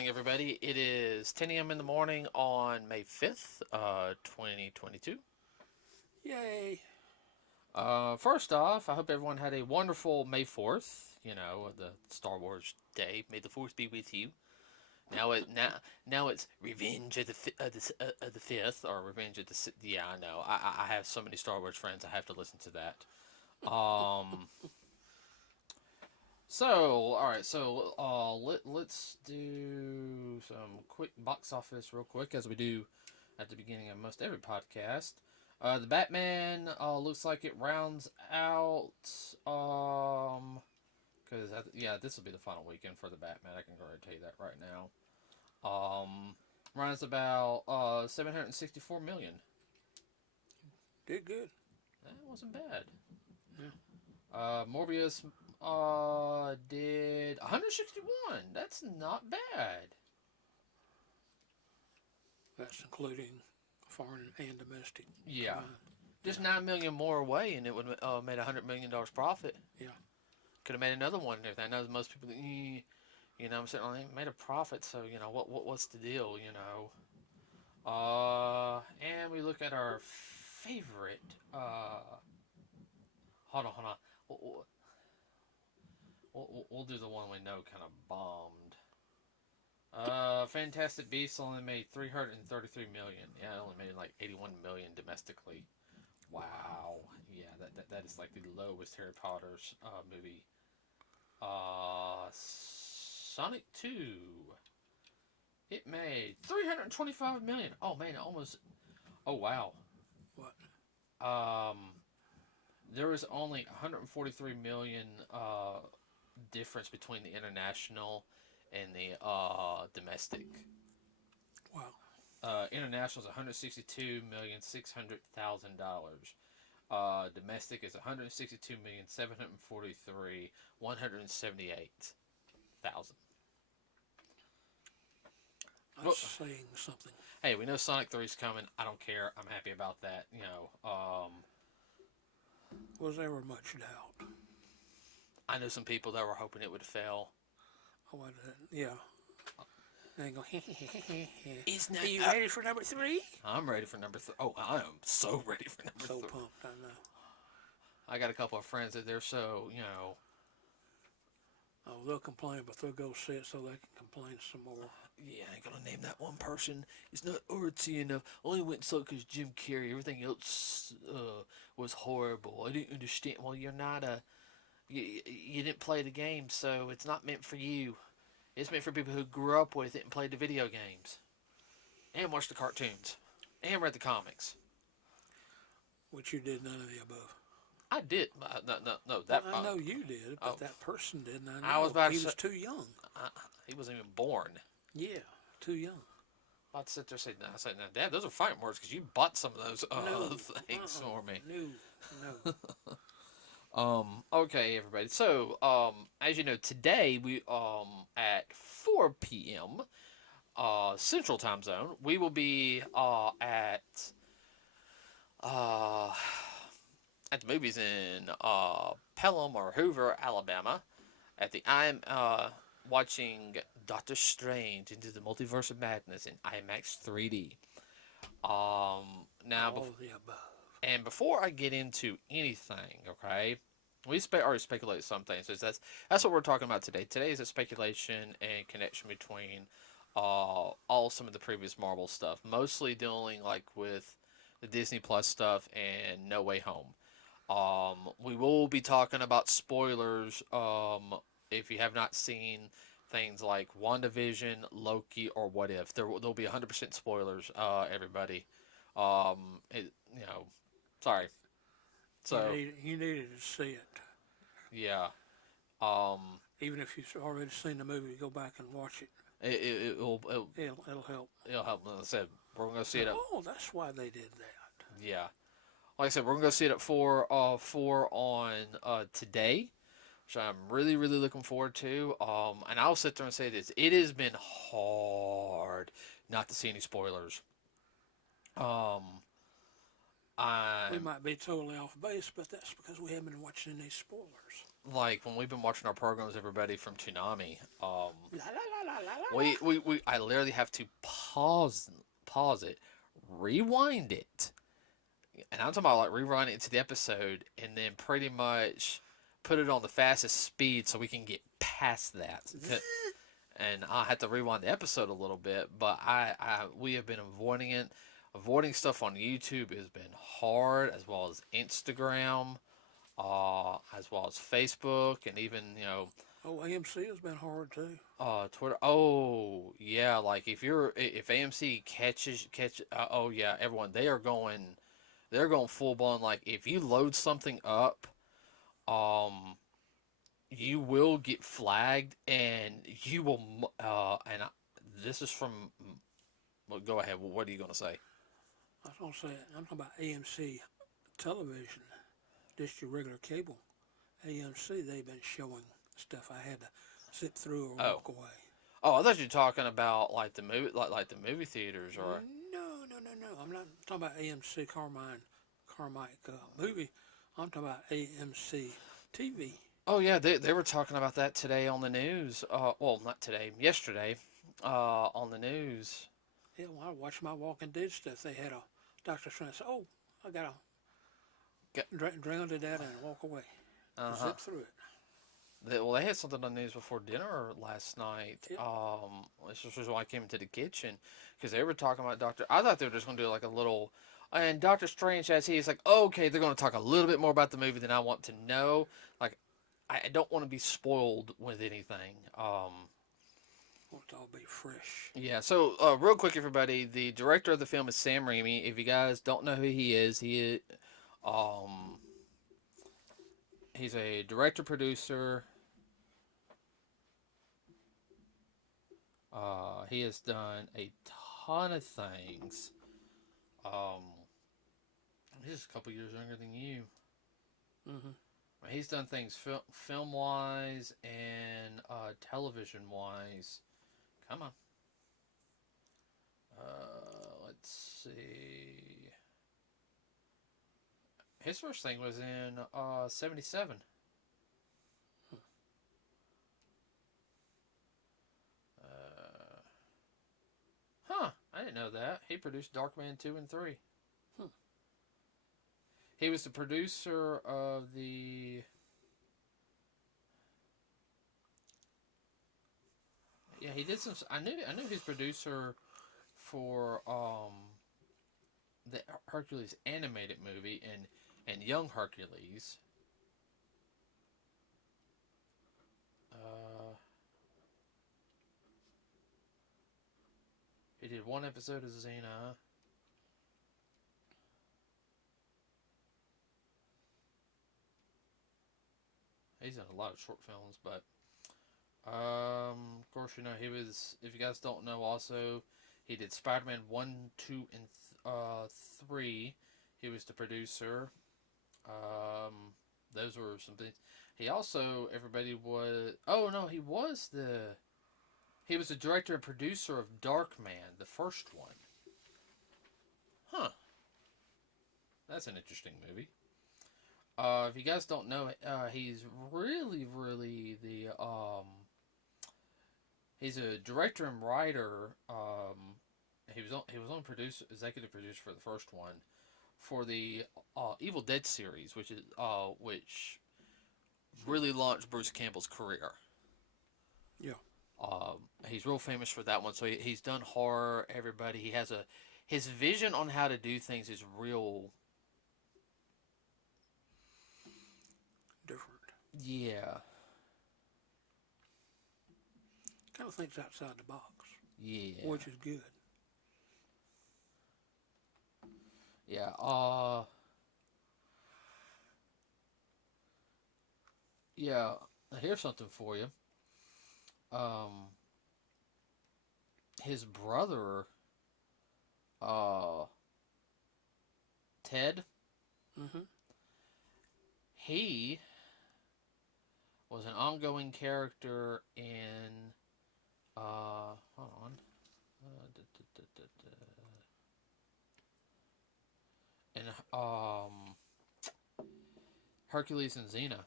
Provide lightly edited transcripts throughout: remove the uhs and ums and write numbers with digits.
morning, everybody. It is 10 a.m. in the morning on May 5th, 2022. Yay! First off, I hope everyone had a wonderful May 4th. You know, the Star Wars Day. May the Force be with you. Now it's Revenge of the Fifth, or Revenge of the. Yeah, I know. I have so many Star Wars friends. I have to listen to that. So, all right. So, let's do some quick box office real quick, as we do at the beginning of most every podcast. The Batman looks like it rounds out. Because this will be the final weekend for the Batman. I can go ahead and tell you that right now. Runs about 764 million. Did good. That wasn't bad. Yeah. Morbius did 161. That's not bad. That's including foreign and domestic. Yeah. Combined. Just 9 million more away, and it would have made $100 million profit. Yeah. Could have made another one and everything. I know most people, I'm saying, oh, they made a profit, so, what's the deal, And we look at our favorite, hold on. We'll do the one we know kind of bombed. Fantastic Beasts only made 333 million. Yeah, it only made like 81 million domestically. Wow. Yeah, that is like the lowest Harry Potter's movie. Sonic 2. It made 325 million. Oh man, almost. Oh wow. What? There was only 143 million difference between the international and the domestic. Wow. International is $162,600,000. Domestic is $162,743,178,000. That's saying something. Hey, we know Sonic 3 is coming. I don't care. I'm happy about that. Was ever much doubt? I know some people that were hoping it would fail. Oh, yeah. They go, It's not. Are you ready for number 3? I'm ready for number 3. Oh, I am so ready for number 3. So pumped, I know. I got a couple of friends that they're so, Oh, they'll complain, but they'll go see it so they can complain some more. Yeah, I ain't gonna name that one person. It's not artsy enough. I only went and saw it because Jim Carrey. Everything else was horrible. I didn't understand. Well, you're not you didn't play the game, so it's not meant for you. It's meant for people who grew up with it and played the video games. And watched the cartoons. And read the comics. Which you did none of the above. I did. No. That I know you did, but that person didn't. I know. I was about he to was too young. He wasn't even born. Yeah, too young. I'd sit there and say, now, Dad, those are fighting words because you bought some of those things for me. No. Okay, everybody. So, as you know, today we at 4 p.m. Central Time Zone, we will be at the movies in Pelham or Hoover, Alabama. I'm watching Dr. Strange into the Multiverse of Madness in IMAX 3D. All of the above. And before I get into anything, okay, we already speculated some things. So that's what we're talking about today. Today is a speculation and connection between some of the previous Marvel stuff, mostly dealing like with the Disney Plus stuff and No Way Home. We will be talking about spoilers. If you have not seen things like WandaVision, Loki, or What If, there'll be 100% spoilers. Everybody, sorry. So you needed to see it. Yeah. Even if you've already seen the movie, go back and watch it. It'll help. It'll help. Like I said, we're gonna see it. Oh, that's why they did that. Yeah. Like I said, we're gonna go see it at 4 on today, which I'm really looking forward to. And I'll sit there and say this: it has been hard not to see any spoilers. We might be totally off base, but that's because we haven't been watching any spoilers. like when we've been watching our programs, everybody from Toonami, La la la la la la la. I literally have to pause it, rewind it, and I'm talking about like rewinding it to the episode, and then pretty much put it on the fastest speed so we can get past that. And I had to rewind the episode a little bit, but we have been avoiding it. Avoiding stuff on YouTube has been hard, as well as Instagram, as well as Facebook, and even Oh, AMC has been hard too. Twitter. Oh yeah, like if AMC catch oh yeah, everyone they're going full blown. Like if you load something up, um, you will get flagged, and you will this is from. Well, go ahead. What are you gonna say? I was gonna say I'm talking about AMC television, just your regular cable. AMC they've been showing stuff I had to zip through or Oh, walk away. oh, I thought you were talking about like the movie, like the movie theaters, or No, no, no, no. I'm not talking about AMC Carmike movie. I'm talking about AMC TV. oh yeah, they were talking about that today on the news. Well, not today, yesterday, on the news. Yeah, when I watched my Walking Dead stuff, they had a Dr. Strange. Oh, I gotta drown to that and walk away. Uh-huh. Zip through it. They had something on the news before dinner last night. Yep. This was why I came into the kitchen because they were talking about Doctor. I thought they were just going to do like a little. And Doctor Strange, as he's like, okay, they're going to talk a little bit more about the movie than I want to know. Like, I don't want to be spoiled with anything. Want it to all be fresh. Yeah. So, real quick, everybody, the director of the film is Sam Raimi. If you guys don't know who he is, um, he's a director producer. He has done a ton of things. Um, he's a couple years younger than you. Mm-hmm. He's done things film wise and television wise. Come on. Let's see. His first thing was in '77. Huh, I didn't know that. He produced Darkman 2 and 3. Hmm. He was the producer of the... Yeah, he did some... I knew his producer for the Hercules animated movie and Young Hercules. He did one episode of Xena. He's done a lot of short films, but of course, he was. If you guys don't know, also he did Spider-Man 1, 2, and 3. He was the producer. Those were some things. He also, everybody was. Oh no, he was the. He was the director and producer of Darkman, the first one. Huh. That's an interesting movie. If you guys don't know, he's really the he's a director and writer. He was on executive producer for the first one, for the Evil Dead series, which really launched Bruce Campbell's career. Yeah. He's real famous for that one. So he's done horror. Everybody, his vision on how to do things is real. Different. Yeah. Kind of thinks outside the box. Yeah. Which is good. Yeah. Yeah. Here's something for you. His brother, Ted. Mm-hmm. He was an ongoing character in. Hold on. In Hercules and Xena.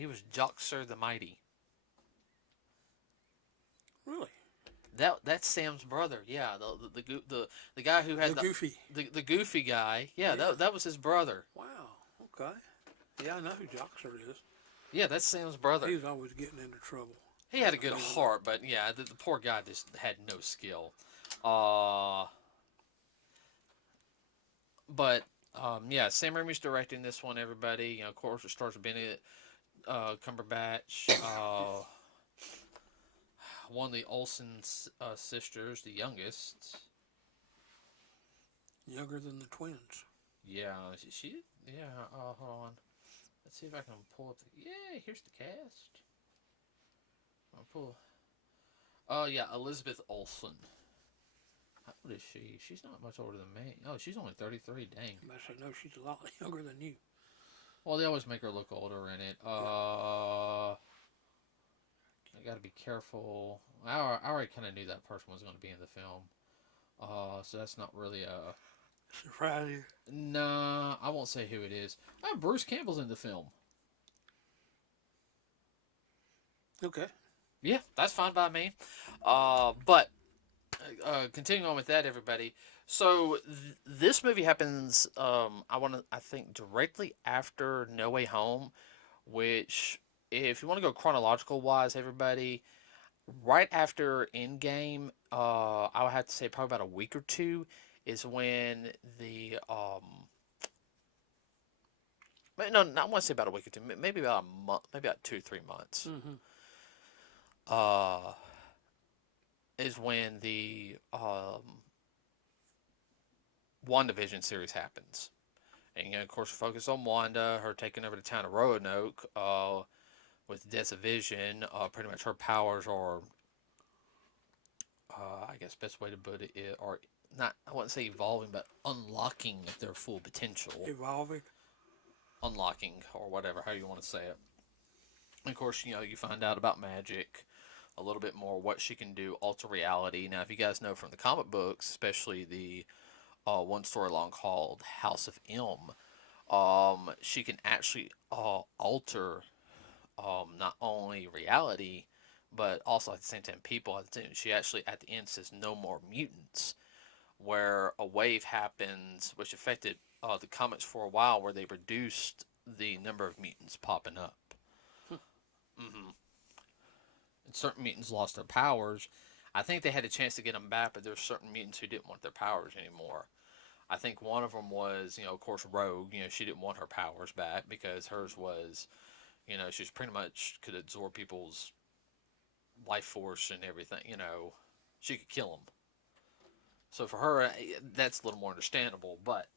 He was Joxer the Mighty. Really? That's Sam's brother. Yeah, the guy who had The goofy. the goofy guy. Yeah, Yeah. that was his brother. Wow. Okay. Yeah, I know who Joxer is. Yeah, that's Sam's brother. He was always getting into trouble. He had a good heart, but yeah, the poor guy just had no skill. Uh, but yeah, Sam Raimi's directing this one. Everybody, you know, of course, it stars Benedict Cumberbatch. One of the Olsen sisters, the youngest. Younger than the twins. Yeah, yeah. Hold on. Let's see if I can pull up. Yeah, here's the cast. I'll pull. Oh yeah, Elizabeth Olsen. How old is she? She's not much older than me. Oh, she's only 33. Dang. I said, no, she's a lot younger than you. Well, they always make her look older in it. I got to be careful. I already kind of knew that person was going to be in the film. So that's not really a surprise you. Nah, I won't say who it is. Bruce Campbell's in the film. Okay. Yeah, that's fine by me. But continuing on with that, everybody. So this movie happens. I think directly after No Way Home, which, if you want to go chronological wise, everybody, right after Endgame, I would have to say probably about a week or two is when the no, I want to say about a week or two, maybe about a month, maybe about 2-3 months. Mm-hmm. Is when the WandaVision series happens. And, you know, of course, focus on Wanda, her taking over the town of Roanoke with the death of Vision. Pretty much her powers are, I guess best way to put it, are not, I wouldn't say evolving, but unlocking their full potential. Evolving? Unlocking, or whatever, how you want to say it. And, of course, you know, you find out about magic, a little bit more what she can do, alter reality. Now, if you guys know from the comic books, especially the one storyline called House of M, she can actually alter not only reality, but also at the same time people. She actually, at the end, says no more mutants, where a wave happens, which affected the comics for a while, where they reduced the number of mutants popping up. Mm-hmm. And certain mutants lost their powers. I think they had a chance to get them back, but there's certain mutants who didn't want their powers anymore. I think one of them was, you know, of course, Rogue. You know, she didn't want her powers back because hers was, you know, she's pretty much could absorb people's life force and everything. You know, she could kill them. So for her, that's a little more understandable. But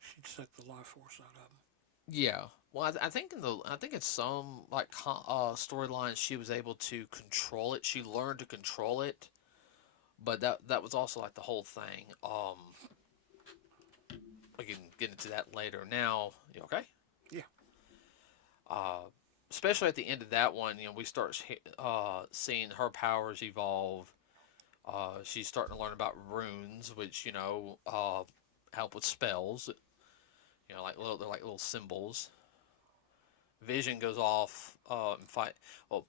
she'd suck the life force out of them. Yeah. Well, I think in some like storylines she was able to control it. She learned to control it, but that was also like the whole thing. We can get into that later. Now, you okay? Yeah. Especially at the end of that one, you know, we start seeing her powers evolve. She's starting to learn about runes, which, you know, help with spells. You know, they're like little symbols. Vision goes off and fight. Well,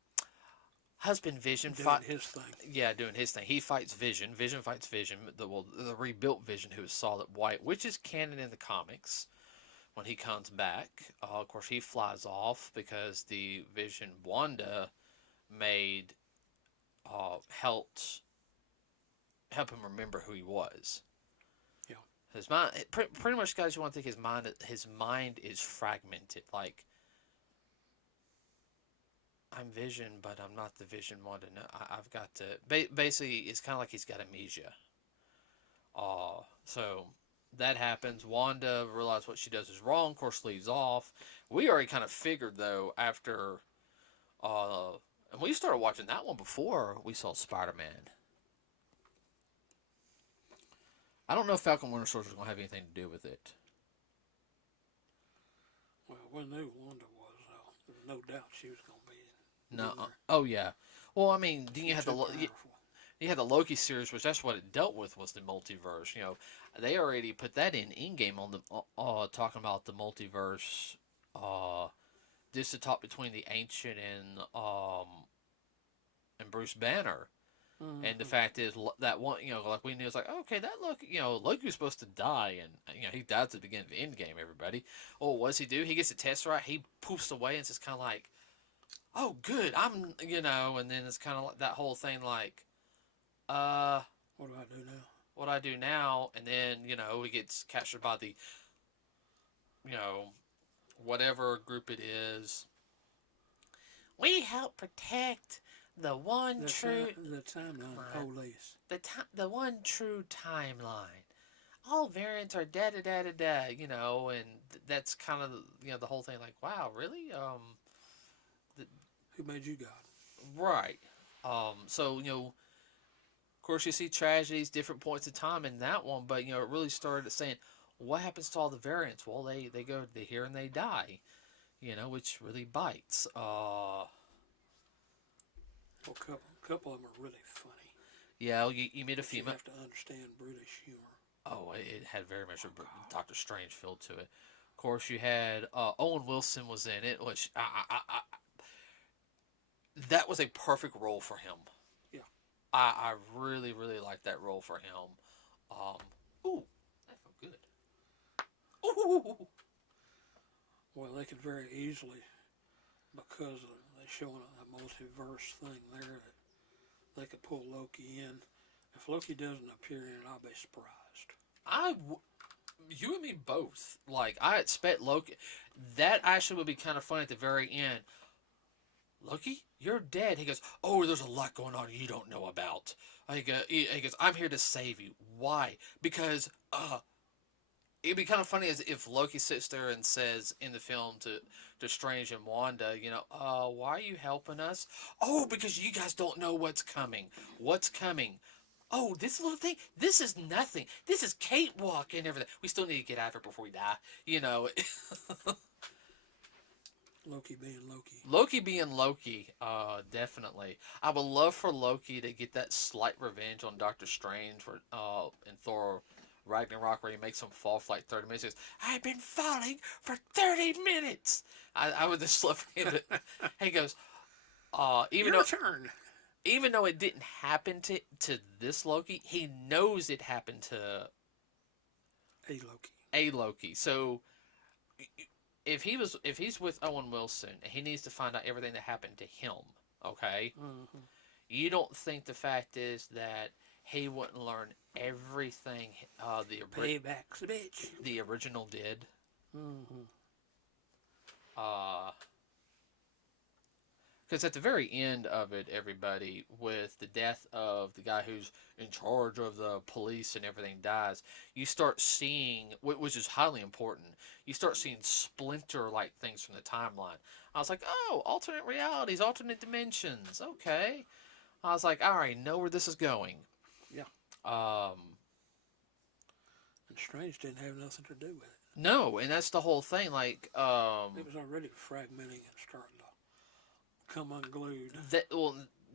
husband Vision doing his thing. Yeah, doing his thing. He fights Vision. Vision fights Vision. The rebuilt Vision, who is solid white, which is canon in the comics. When he comes back, of course, he flies off because the Vision Wanda made helped help him remember who he was. Yeah. His mind, pretty much, guys. You want to think his mind is fragmented. Like, I'm Vision, but I'm not the Vision Wanda. No, I've got to. Basically, it's kind of like he's got amnesia. So that happens. Wanda realizes what she does is wrong. Of course, leaves off. We already kind of figured though after, and we started watching that one before we saw Spider-Man. I don't know if Falcon Winter Soldier is going to have anything to do with it. Well, we knew Wanda was, there's no doubt she was going to be. No. Oh yeah. Well, I mean, then you had the Loki series, which that's what it dealt with, was the multiverse. You know, they already put that in Endgame on the talking about the multiverse Uh, this to talk between the Ancient and Bruce Banner. And the Mm-hmm. fact is that one, like we knew, it's like, okay, that Loki was supposed to die, and he died at the beginning of the end game. Everybody, oh, what does he do? He gets the test right. He poofs away, and it's just kind of like, oh, good, and then it's kind of like that whole thing, like, uh, What do I do now? what do I do now? And then he gets captured by the you know whatever group it is. We help protect the one true The timeline police. the one true timeline. All variants are da da da da da, and that's kind of the whole thing. Like, wow, really? The, Who made you God? right. So of course, you see tragedies, different points of time in that one, but it really started saying, what happens to all the variants? Well, they go here and they die, which really bites. Well, couple of them are really funny. Yeah, you meet a But you female. have to understand British humor. Oh, it had very much a Dr. Strange feel to it. Of course, you had Owen Wilson was in it, which that was a perfect role for him. Yeah. I really, really liked that role for him. Um, ooh, that felt good. Ooh. Well, they could very easily, because they're showing a multiverse thing there, that they could pull Loki in. If Loki doesn't appear in it, I'll be surprised. You and me both. Like, I expect Loki. That actually would be kind of funny at the very end. Loki, you're dead. He goes, oh, there's a lot going on you don't know about. He goes, I'm here to save you. Why? Because, it'd be kind of funny as if Loki sits there and says in the film to Strange and Wanda, why are you helping us? Oh, because you guys don't know what's coming. What's coming? Oh, this little thing, this is nothing. This is cakewalk and everything. We still need to get out of it before we die. Loki being Loki. Loki being Loki, definitely. I would love for Loki to get that slight revenge on Doctor Strange for in Thor Ragnarok, where he makes him fall for like 30 minutes. He goes, I've been falling for 30 minutes. I would just love for him to. He goes, Your turn. even though it didn't happen to this Loki, he knows it happened to a Loki. So if he's with Owen Wilson, he needs to find out everything that happened to him. Okay, Mm-hmm. you don't think the fact is that he wouldn't learn everything Payback's a bitch. the original did? Mm-hmm. Because at the very end of it, everybody, with the death of the guy who's in charge of the police and everything dies, you start seeing, which is highly important, you start seeing splinter-like things from the timeline. I was like, oh, alternate realities, alternate dimensions, okay. I was like, I already know where this is going. Yeah. And Strange didn't have nothing to do with it. No, and that's the whole thing, like, It was already fragmenting and starting to come unglued.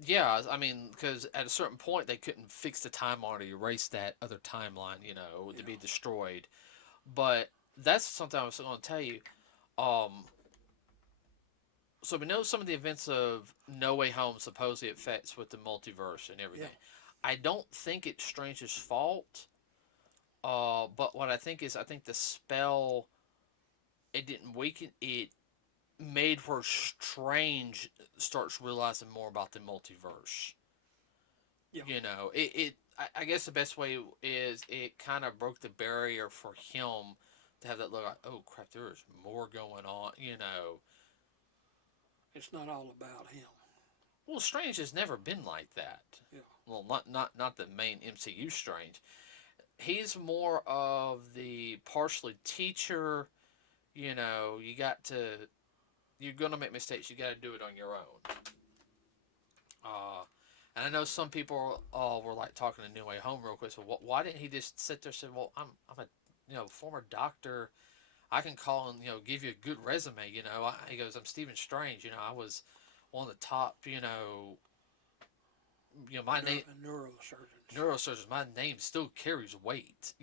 Yeah, I mean, because at a certain point they couldn't fix the timeline or erase that other timeline, to be destroyed. But that's something I was going to tell you. So we know some of the events of No Way Home supposedly affects with the multiverse and everything. Yeah. I don't think it's Strange's fault. But what I think is, I think the spell, it didn't weaken it. Made where Strange starts realizing more about the multiverse. Yeah. I guess the best way is it kind of broke the barrier for him to have that look like, oh crap, there is more going on. It's not all about him. Well, Strange has never been like that. Yeah. Well, not the main MCU Strange. He's more of the partially teacher. You got to. You're gonna make mistakes. You got to do it on your own. And I know some people were like talking to New Way Home real quick. So why didn't he just sit there and say, "Well, I'm a former doctor. I can call and give you a good resume." He goes, "I'm Stephen Strange. I was one of the top. My name neurosurgeons. My name still carries weight.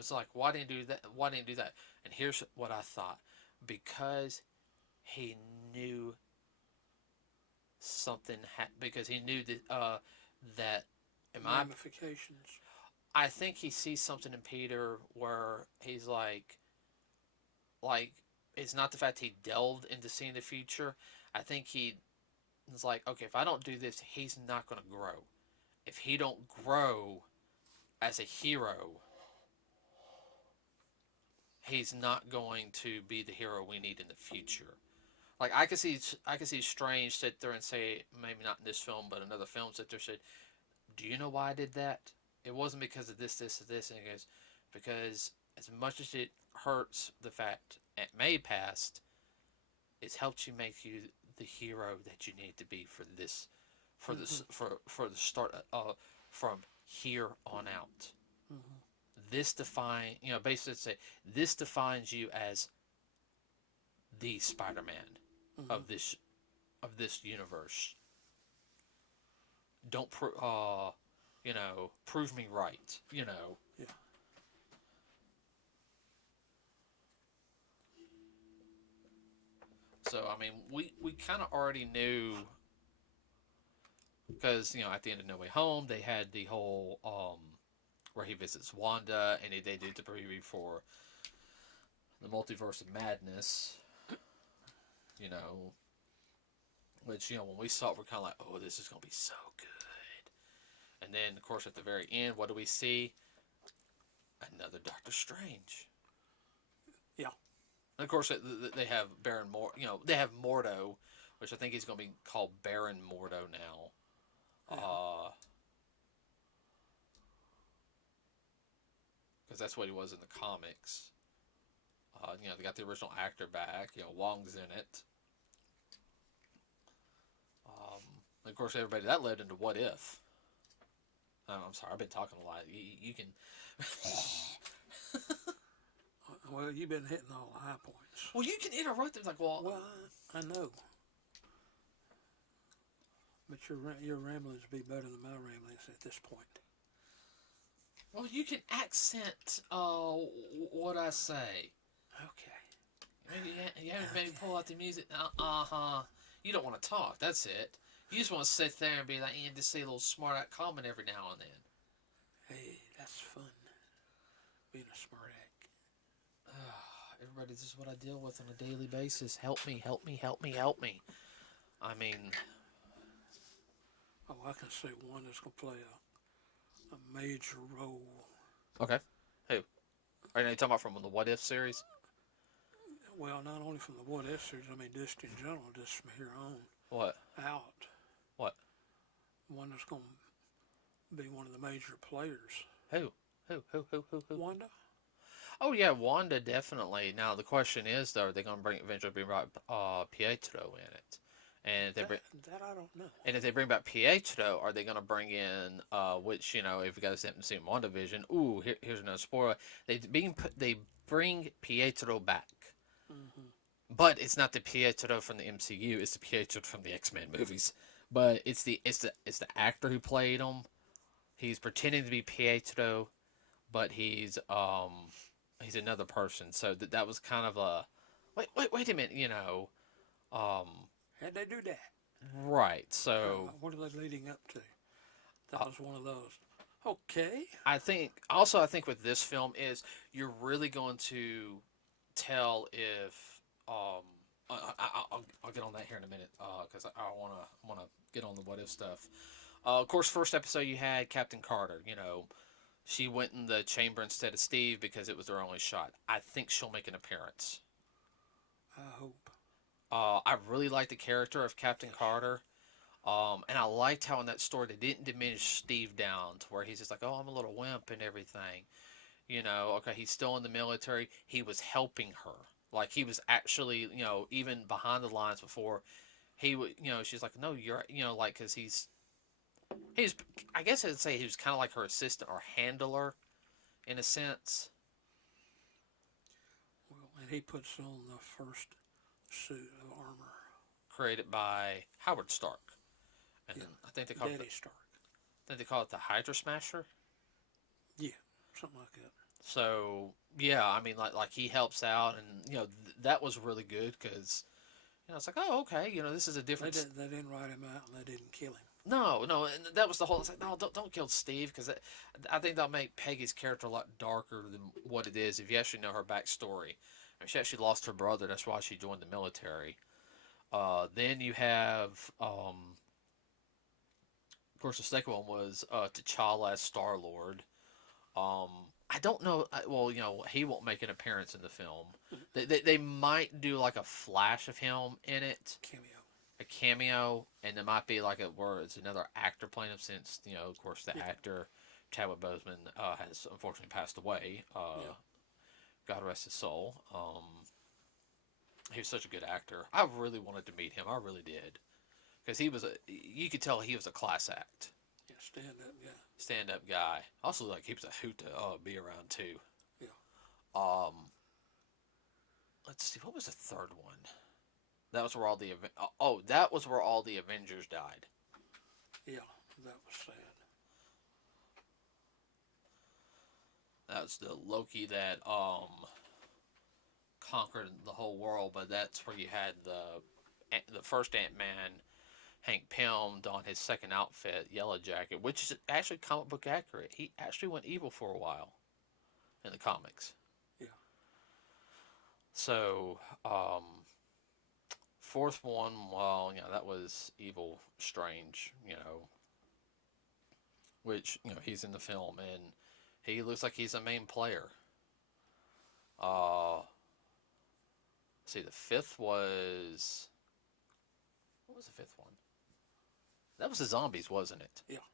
was like, why didn't he do that? Why didn't he do that? And here's what I thought: because he knew something. Because he knew that. Ramifications. I think he sees something in Peter where he's like it's not the fact he delved into seeing the future. I think he is like, okay, if I don't do this, he's not going to grow. If he don't grow as a hero, he's not going to be the hero we need in the future. Like I could see Strange sit there and say, maybe not in this film, but another film sit there and say, do you know why I did that? It wasn't because of this, this, or this. And he goes, because as much as it hurts the fact Aunt May passed, it's helped you make you the hero that you need to be for this, for this, for the start from here on out. This basically say this defines you as the Spider-Man of this universe. Don't prove me right. Yeah. So I mean, we kind of already knew because at the end of No Way Home they had the whole where he visits Wanda and they did the preview for the Multiverse of Madness. Which when we saw it, we're kind of like, oh, this is gonna be so good. And then of course at the very end, what do we see? Another Doctor Strange. Yeah. And of course, they have Baron they have Mordo, which I think he's going to be called Baron Mordo now. Because that's what he was in the comics. They got the original actor back. Wong's in it. And of course, everybody that led into What If. I'm sorry, I've been talking a lot. You can. Well, you've been hitting all the high points. Well, you can interrupt them. Like, well, I know. But your ramblings be better than my ramblings at this point. Well, you can accent what I say. Okay. You haven't maybe pull out the music. You don't want to talk. That's it. You just want to sit there and be like, and just say a little smart aleck comment every now and then. Hey, that's fun. Being a smart aleck. Everybody, this is what I deal with on a daily basis. Help me, help me, help me, help me. I mean... Oh, I can see one that's going to play a major role. Okay. Who? Are you talking about from the What If series? Well, not only from the What If series, I mean, just in general, just from here on. What? Out. What? One that's going to be one of the major players. Who? Wanda. Oh yeah, Wanda definitely. Now the question is though, are they going to eventually bring back Pietro in it? And if they that I don't know. And if they bring back Pietro, are they going to bring in which if you guys haven't seen WandaVision, here's another spoiler. They bring Pietro back, but it's not the Pietro from the MCU. It's the Pietro from the X-Men movies. But it's the actor who played him. He's pretending to be Pietro, but he's another person. So that was kind of a wait a minute, How'd they do that? Right. So what are they leading up to? That was one of those. Okay. I think with this film is you're really going to tell if I'll get on that here in a minute because I want to get on the What If stuff. Of course, first episode you had Captain Carter. She went in the chamber instead of Steve because it was their only shot. I think she'll make an appearance. I hope. I really liked the character of Captain Carter. And I liked how in that story they didn't diminish Steve down to where he's just like, oh, I'm a little wimp and everything. Okay, he's still in the military. He was helping her. Like, he was actually, even behind the lines before he would, she's like, no, you're, like, because he's, I guess I'd say he was kind of like her assistant or handler in a sense. Well, and he puts on the first suit of armor. Created by Howard Stark. And I think they call Daddy Stark. I think they call it the Hydra Smasher. Yeah, something like that. So yeah, I mean, like he helps out, and that was really good because it's like, oh, okay, this is a different. They didn't write him out and they didn't kill him. No, no, and that was the whole. It's like, no, don't kill Steve because I think that'll make Peggy's character a lot darker than what it is if you actually know her backstory. I mean, she actually lost her brother. That's why she joined the military. Then you have, of course, the second one was T'Challa as Star Lord. Um, I don't know. Well, he won't make an appearance in the film. They might do like a flash of him in it, Cameo. a cameo, and there might be like where it's another actor playing him since of course the actor Chadwick Boseman has unfortunately passed away. God rest his soul. He was such a good actor. I really wanted to meet him. I really did because you could tell he was a class act. Yeah, stand-up guy. Stand-up guy. Also, like he was a hoot to be around too. Yeah. Um, let's see. What was the third one? That was where all the that was where all the Avengers died. Yeah, that was sad. That was the Loki that conquered the whole world, but that's where you had the first Ant-Man, Hank Pym, on his second outfit, Yellow Jacket, which is actually comic book accurate. He actually went evil for a while in the comics. Yeah. So, fourth one, well, that was Evil Strange, which, he's in the film, and he looks like he's a main player. See, the fifth was... What was the fifth one? That was the zombies, wasn't it? Yeah.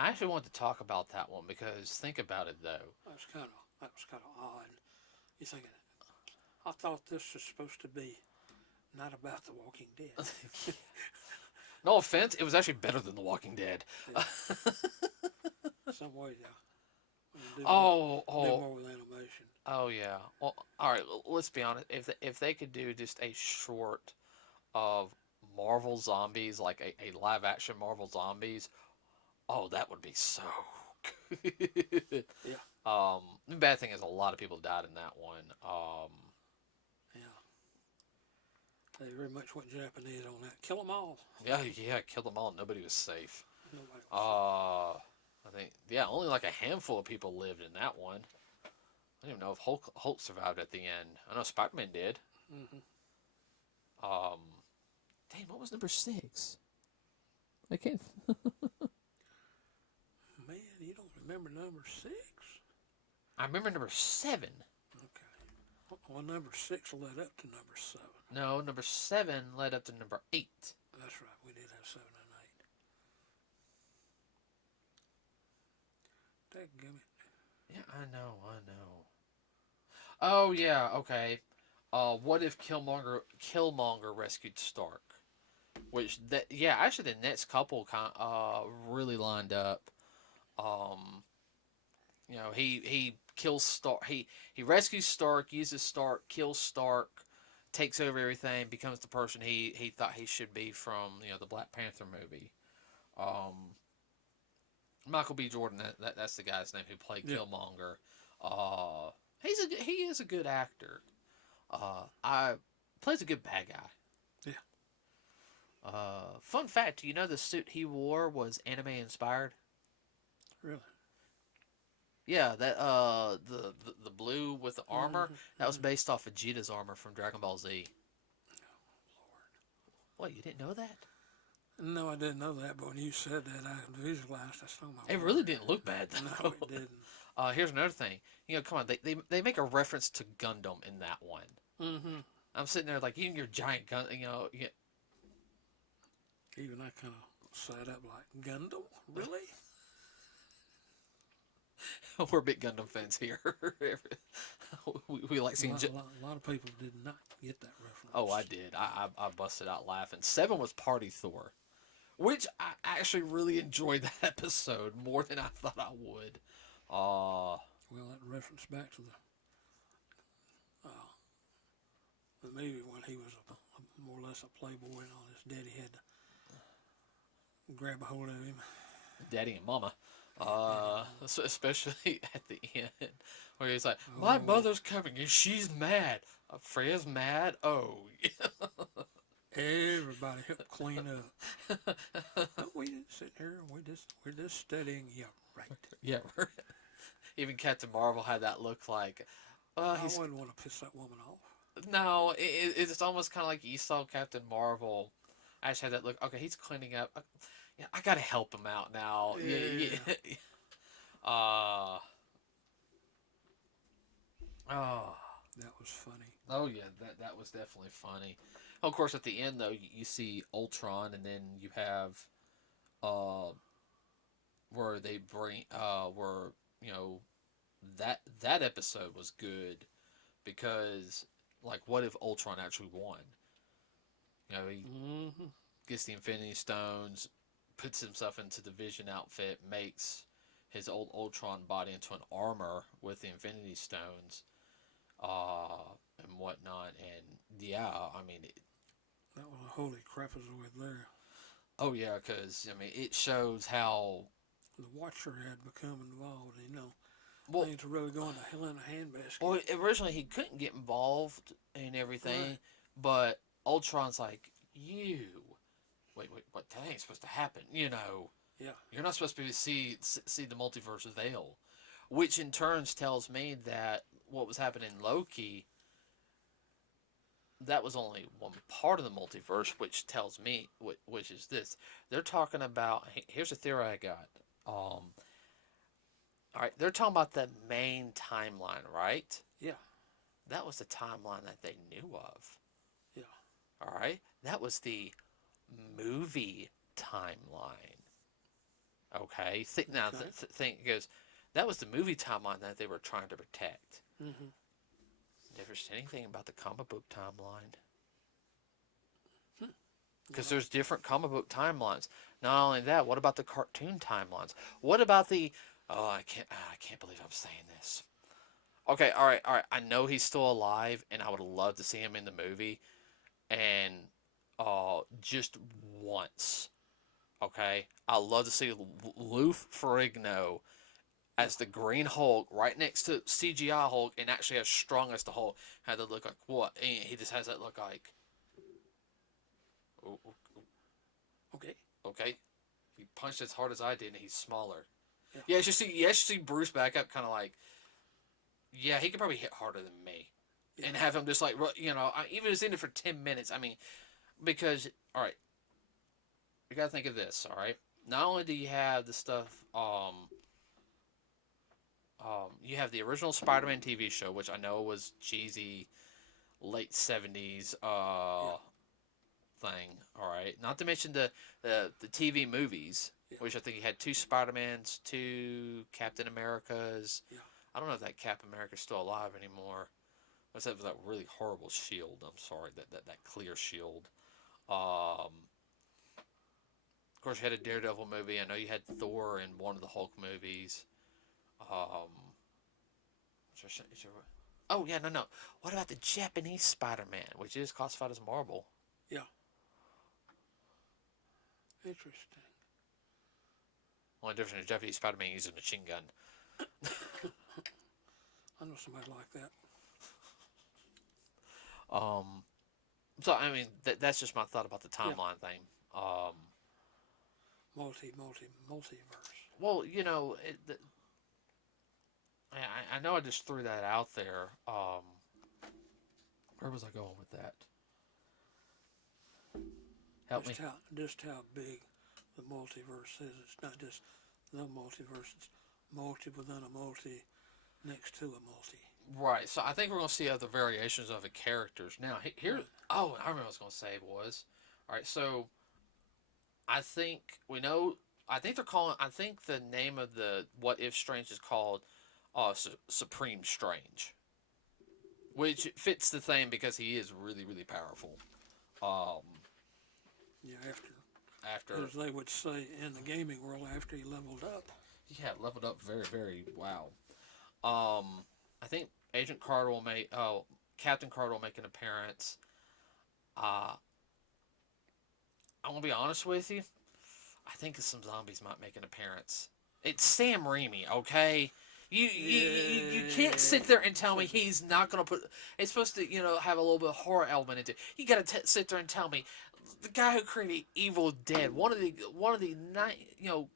I actually wanted to talk about that one because think about it, though. That was kind of odd. You're thinking, I thought this was supposed to be not about The Walking Dead. No offense, it was actually better than The Walking Dead. Yeah. Some ways, yeah. Do Oh, more with animation. Oh yeah. Well, all right. Let's be honest. If they could do just a short of Marvel zombies, like a live action Marvel zombies, oh, that would be so good. Yeah. The bad thing is a lot of people died in that one. Yeah. They very much went Japanese on that. Kill them all. Yeah, kill them all. Nobody was safe. Nobody was safe. I think only like a handful of people lived in that one. I don't even know if Hulk survived at the end. I know Spider-Man did. Mm-hmm. Dang, what was number 6? I can't. Man, you don't remember number 6? I remember number 7. Okay. Well, number 6 led up to number 7. No, number 7 led up to number 8. That's right. We did have 7 and 8. Dadgummit. Yeah, I know. Oh yeah, okay. What if Killmonger rescued Stark? Actually the next couple really lined up. He kills Stark. He rescues Stark, uses Stark, kills Stark, takes over everything, becomes the person he thought he should be from the Black Panther movie. Michael B. Jordan, that's the guy's name who played Killmonger. He is a good actor. Plays a good bad guy. Yeah. Fun fact: do you know the suit he wore was anime inspired? Really? Yeah, that the blue with the armor that was based off Vegeta's armor from Dragon Ball Z. Oh, Lord. What, you didn't know that? No, I didn't know that, but when you said that, I visualized. I saw my. It really didn't look bad though. No, it didn't. Here's another thing. Come on, they make a reference to Gundam in that one. Mm-hmm. I'm sitting there like, you and your giant gun, Even I kind of sat up like, Gundam? Really? We're big Gundam fans here. we like seeing. A lot of people did not get that reference. Oh, I did. I busted out laughing. 7 was Party Thor, which I actually really enjoyed that episode more than I thought I would. Well, that reference back to the movie when he was more or less a playboy and all his daddy had to grab a hold of him. Daddy and Mama. Especially at the end. Where he's like, my Oh, mother's coming and she's mad. Freya's mad? Oh. everybody help clean up. No, we didn't sit here. We're just studying. Yeah, right. Yeah. Even Captain Marvel had that look like, I he's wouldn't want to piss that woman off. no. It's almost kind of like you saw Captain Marvel. I just had that look. Okay, he's cleaning up. Yeah, I gotta help him out now. Yeah, Yeah, yeah. Uh, oh, that was funny. oh yeah. That was definitely funny. Of course, at the end though, you see Ultron, and then you have, uh, where they bring, where you know that episode was good because, like, what if Ultron actually won? He Mm-hmm. gets the Infinity Stones, puts himself into the Vision outfit, makes his old Ultron body into an armor with the Infinity Stones, and whatnot. And yeah, I mean, That was a holy crap as word there. oh yeah, because I mean, it shows how The Watcher had become involved. well. Things were really going to hell in a handbasket. Well, originally he couldn't get involved in everything, Right. but Ultron's like, you wait, what? That ain't supposed to happen. Yeah. You're not supposed to be see the multiverse veil, which in turns tells me that what was happening in Loki, that was only one part of the multiverse, which tells me, which is this: they're talking about. Here's a theory I got. All right, they're talking about the main timeline, right? Yeah. That was the timeline that they knew of. Yeah. All right, that was the movie timeline. Okay, Okay. think goes. That was the movie timeline that they were trying to protect. Mm-hmm. Never said anything about the comic book timeline Hmm. because Well, there's different comic book timelines. Not only that, what about the cartoon timelines? What about the? Oh, I can't believe I'm saying this. Okay, all right. I know he's still alive, and I would love to see him in the movie, and just once. Okay, I love to see Lou Ferrigno as the Green Hulk right next to CGI Hulk, and actually as strong as the Hulk. Had to look like what? And he just has that look like. Oh, okay. okay, he punched as hard as I did, and he's smaller. Yeah. Yeah, you see Bruce back up, kind of like. Yeah, he could probably hit harder than me, Yeah. and have him just like even if it's in it for 10 minutes. I mean, because all right, you gotta think of this. All right, not only do you have the stuff, you have the original Spider-Man TV show, which I know was cheesy, late '70s Yeah. thing. All right, not to mention the TV movies, Yeah. which I think you had two Spider-Mans, two Captain Americas. Yeah. I don't know if that Captain America's still alive anymore. Except for that really horrible shield. I'm sorry, that clear shield. Of course, you had a Daredevil movie. I know you had Thor in one of the Hulk movies. Um, oh yeah, no. What about the Japanese Spider-Man, which is classified as Marvel? Yeah. Interesting. Only difference is Japanese Spider-Man uses a machine gun. I know somebody like that. Um, so I mean, that's just my thought about the Yeah. timeline thing. Um, Multiverse. well, I know I just threw that out there. Where was I going with that? Help me. Just how big the multiverse is. It's not just the multiverse. It's multi within a multi next to a multi. Right. So I think we're going to see other variations of the characters. Now, here. Right. Oh, I remember what I was going to say was. All right. So I think we know. I think they're calling. I think the name of the What If Strange is called Supreme Strange, which fits the theme because he is really, really powerful. Um, Yeah, after as they would say in the gaming world, after he leveled up. yeah, leveled up very, very wow. I think Agent Carter will make. Oh, Captain Carter will make an appearance. I'm gonna be honest with you. I think some zombies might make an appearance. It's Sam Raimi, okay? You can't sit there and tell me he's not gonna put. It's supposed to have a little bit of horror element into it. You gotta sit there and tell me the guy who created Evil Dead, one of the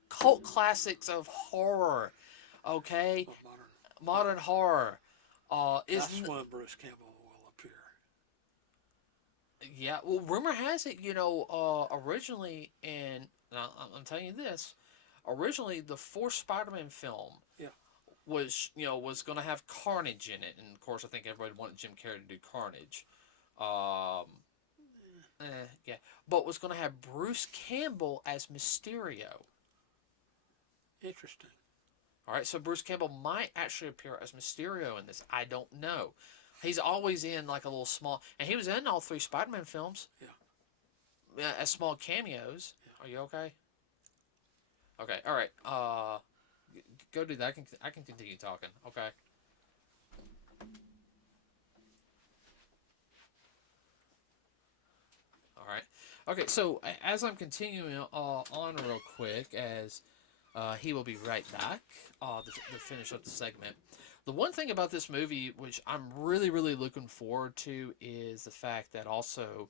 cult classics of horror, okay, Well, modern horror, is that's when Bruce Campbell will appear. yeah. Well, rumor has it, originally, and I'm telling you this, originally the fourth Spider-Man film Yeah. was going to have Carnage in it, and of course I think everybody wanted Jim Carrey to do Carnage. Um, yeah, but was going to have Bruce Campbell as Mysterio. Interesting. All right, so Bruce Campbell might actually appear as Mysterio in this. I don't know. He's always in like a little small, and he was in all three Spider-Man films. Yeah. As small cameos. Yeah. Are you okay? Okay. All right. Go do that. I can continue talking. Okay. All right. Okay. So as I'm continuing on real quick, as he will be right back to finish up the segment. The one thing about this movie, which I'm really, really looking forward to, is the fact that also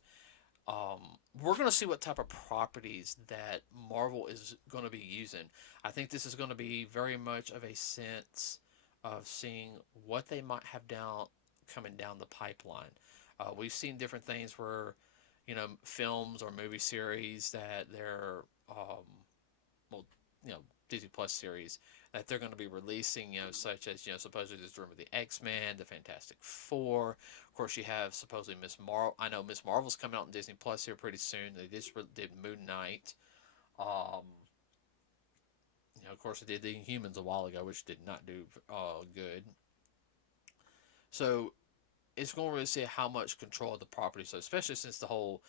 we're going to see what type of properties that Marvel is going to be using. I think this is going to be very much of a sense of seeing what they might have coming down the pipeline. We've seen different things where, films or movie series that they're, Disney Plus series that they're going to be releasing, such as, supposedly there's rumor of the X-Men, the Fantastic Four. Of course, you have supposedly Miss Marvel. I know Miss Marvel's coming out on Disney Plus here pretty soon. They just did Moon Knight. Of course, they did the Inhumans a while ago, which did not do good. So it's going to really see how much control of the property. So especially since the whole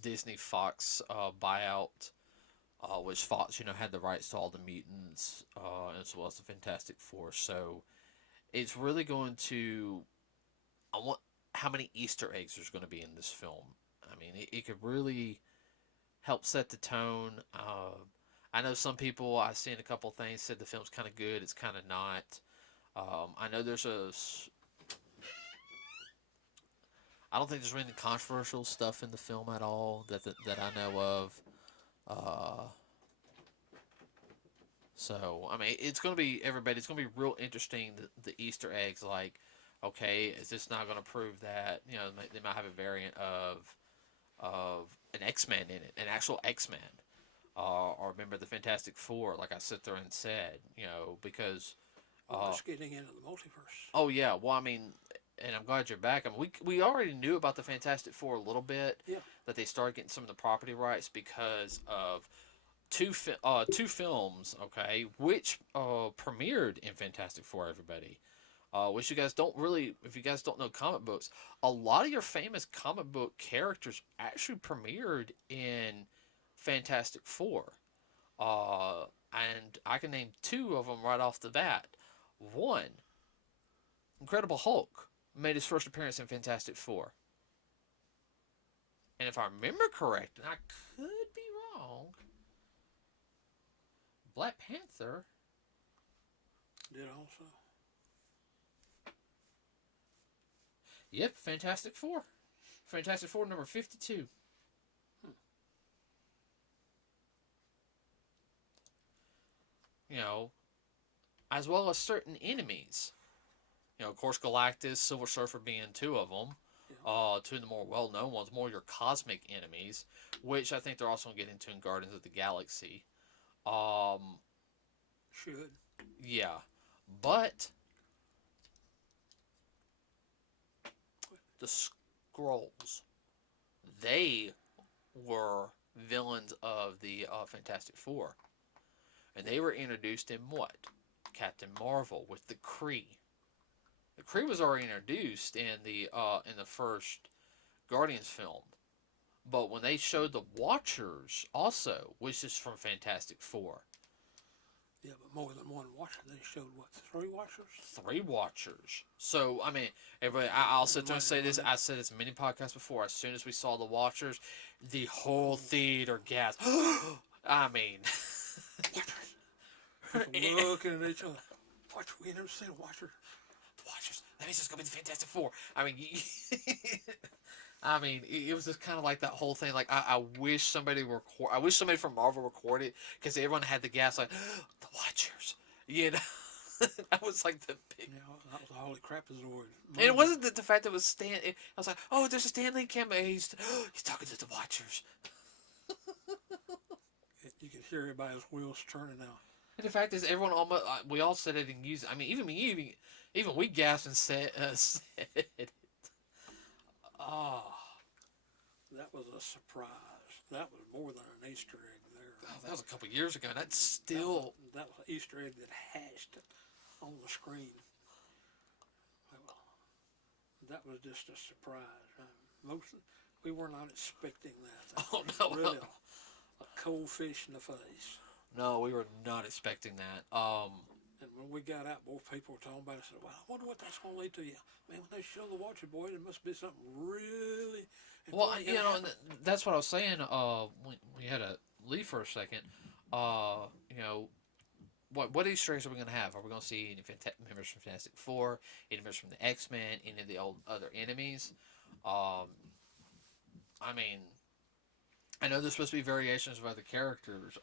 Disney Fox buyout. Which Fox, had the rights to all the mutants, as well as the Fantastic Four. So it's really going to. I want how many Easter eggs there's going to be in this film. I mean, it could really help set the tone. I know some people, I've seen a couple things, said the film's kind of good. It's kind of not. I know there's I don't think there's any controversial stuff in the film at all that I know of. So I mean, it's going to be everybody. It's going to be real interesting. The Easter eggs, like, okay, is this not going to prove that they might have a variant of an X-Men in it, an actual X-Men, or remember the Fantastic Four, like I sit there and said, because just getting into the multiverse. Oh yeah, well I mean. And I'm glad you're back. I mean, we already knew about the Fantastic Four a little bit. Yeah. That they started getting some of the property rights because of two films, okay, which premiered in Fantastic Four. Everybody, which you guys don't really, if you guys don't know comic books, a lot of your famous comic book characters actually premiered in Fantastic Four, and I can name two of them right off the bat. One, Incredible Hulk made his first appearance in Fantastic Four. And if I remember correct, and I could be wrong, Black Panther did also. Yep, Fantastic Four. Fantastic Four number 52. As well as certain enemies. Of course, Galactus, Silver Surfer being two of them. Yeah. Two of the more well-known ones, more your cosmic enemies, which I think they're also going to get into in Guardians of the Galaxy. Should. Yeah. But the Skrulls, they were villains of the Fantastic Four. And they were introduced in what? Captain Marvel with the Kree. The Kree was already introduced in the first Guardians film, but when they showed the Watchers also, which is from Fantastic Four. Yeah, but more than one Watcher. They showed what, 3 Watchers? 3 Watchers. So I mean, everybody, I'll sit there and say this. I said this many podcasts before. As soon as we saw the Watchers, the whole theater gasped. I mean, looking at each other. Watch, we never seen a Watcher. The Watchers. That means it's gonna be the Fantastic Four. I mean, I mean, it was just kind of like that whole thing. Like, I wish somebody record. I wish somebody from Marvel recorded because everyone had the gas like the Watchers. You know, that was like the big. You know, that was a holy crap-azoid. And it wasn't the fact that it was Stan. I was like, oh, there's a Stan Lee cameo. He's talking to the Watchers. You could hear everybody's wheels turning now. And the fact is, everyone almost we all said it and used it. I mean, even me, even we gasped and said it. Oh. That was a surprise. That was more than an Easter egg there. Oh, that was a couple years ago, and that's still... That was an Easter egg that hashed on the screen. That was just a surprise. We were not expecting that. Oh, no. Really a cold fish in the face. No, we were not expecting that. And when we got out, both people were talking about it. I said, well, I wonder what that's going to lead to. You, man, when they show the Watcher, boy, there must be something really... Well, you know, that's what I was saying when we had to leave for a second. You know, what Easter eggs are we going to have? Are we going to see any members from Fantastic Four, any members from the X-Men, any of the old other enemies? I mean, I know there's supposed to be variations of other characters.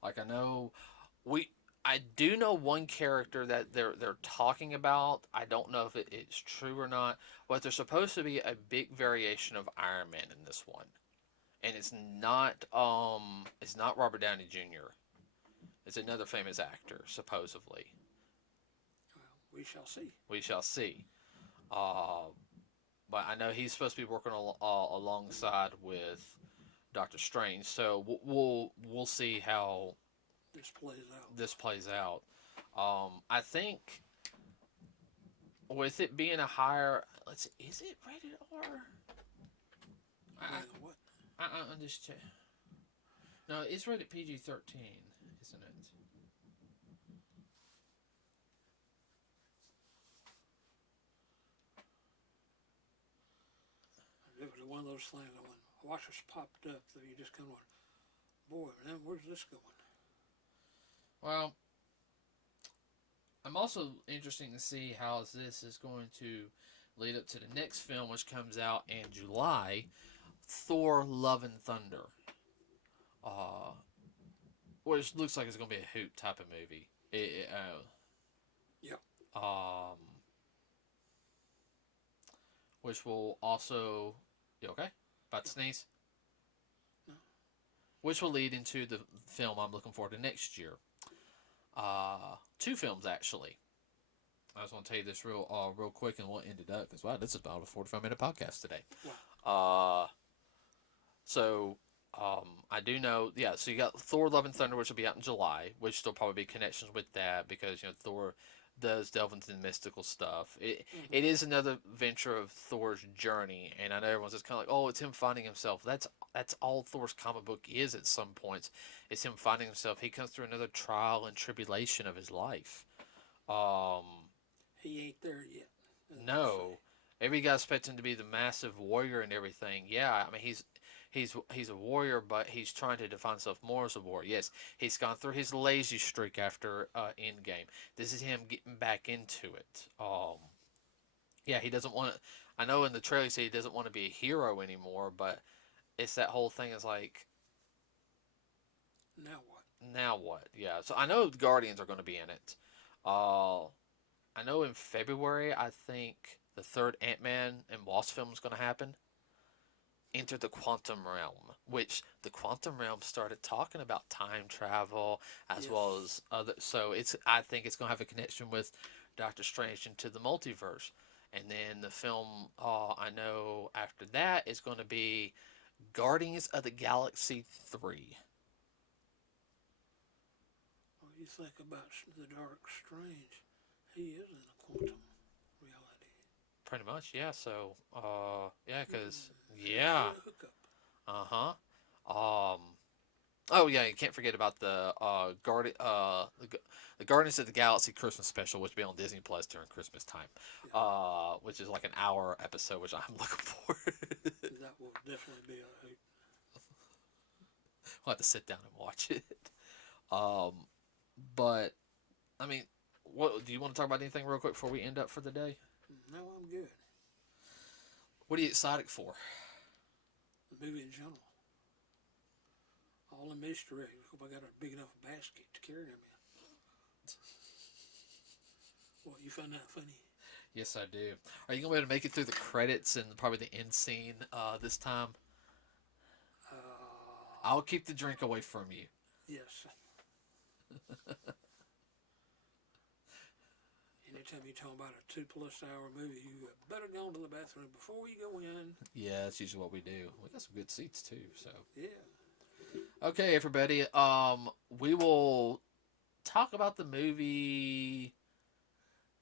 Like I do know one character that they're talking about. I don't know if it's true or not. But there's supposed to be a big variation of Iron Man in this one, and it's not Robert Downey Jr. It's another famous actor, supposedly. Well, we shall see. We shall see. But I know he's supposed to be working alongside with Dr. Strange, so we'll see how this plays out. I think with it being a higher, is it rated R? What? I'm just check. No, it's rated PG-13, isn't it? It was one of those things that when Watchers popped up, that you just kind of went, boy, man, where's this going? Well, I'm also interested to see how this is going to lead up to the next film, which comes out in July, Thor: Love and Thunder. Which looks like it's going to be a hoot type of movie. Yep. Which will also... You okay? About to sneeze? No. Which will lead into the film I'm looking forward to next year. Two films, actually. I just want to tell you this real quick, and we'll end it up, because, wow, this is about a 45-minute podcast today. Wow. I do know, yeah, so you got Thor: Love and Thunder, which will be out in July, which there'll probably be connections with that, because, you know, Thor does delve into the mystical stuff. It is another venture of Thor's journey, and I know everyone's just kind of like, oh, it's him finding himself. That's all Thor's comic book is at some points. It's him finding himself. He comes through another trial and tribulation of his life. He ain't there yet. No. Every guy expects him to be the massive warrior and everything. Yeah, I mean, he's a warrior, but he's trying to define himself more as a warrior. Yes, he's gone through his lazy streak after Endgame. This is him getting back into it. Yeah, he doesn't want to... I know in the trailer he said he doesn't want to be a hero anymore, but it's that whole thing is like... Now what? Now what? Yeah, so I know the Guardians are going to be in it. I know in February, I think the third Ant-Man and Wasp film is going to happen. Enter the Quantum Realm, which the Quantum Realm started talking about time travel as well as other. So I think it's going to have a connection with Dr. Strange into the multiverse. And then the film, I know after that is going to be Guardians of the Galaxy 3. Well, you think about the Dr.Strange, he is in a quantum reality. Pretty much, yeah. So, yeah, because yeah, oh yeah, you can't forget about the the Guardians of the Galaxy Christmas special, which will be on Disney Plus during Christmas time. Which is like an hour episode, which I'm looking for. That will definitely be a hoot. We'll have to sit down and watch it. But I mean, what do you want to talk about anything real quick before we end up for the day? No, I'm good. What are you excited for? The movie in general. All the mystery eggs. Hope I got a big enough basket to carry them in. What, you find that funny? Yes, I do. Are you gonna be able to make it through the credits and probably the end scene this time? I'll keep the drink away from you. Yes. Anytime you're talking about a 2+ hour movie, you better go to the bathroom before you go in. Yeah, that's usually what we do. We got some good seats too, so. Yeah. Okay, everybody. We will talk about the movie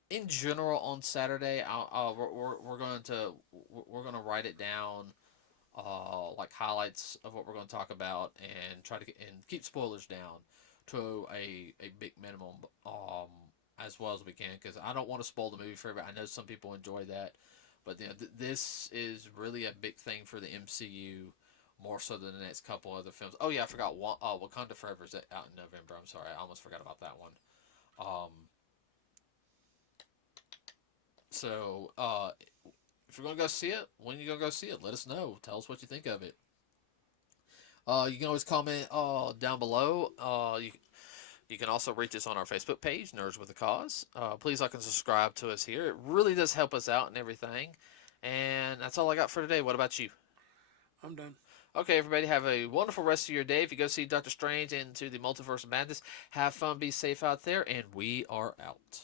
in general on Saturday. We're gonna write it down, like highlights of what we're gonna talk about, and try to keep spoilers down to a big minimum, as well as we can, because I don't want to spoil the movie for everybody. I know some people enjoy that, but this is really a big thing for the MCU. More so than the next couple other films. Oh yeah, I forgot one. Wakanda Forever is out in November. I'm sorry, I almost forgot about that one. So if you're gonna go see it, when you gonna go see it? Let us know. Tell us what you think of it. You can always comment down below. You can also reach us on our Facebook page, Nerds with a Cause. Please like and subscribe to us here. It really does help us out and everything. And that's all I got for today. What about you? I'm done. Okay, everybody, have a wonderful rest of your day. If you go see Dr. Strange into the Multiverse of Madness, have fun, be safe out there, and we are out.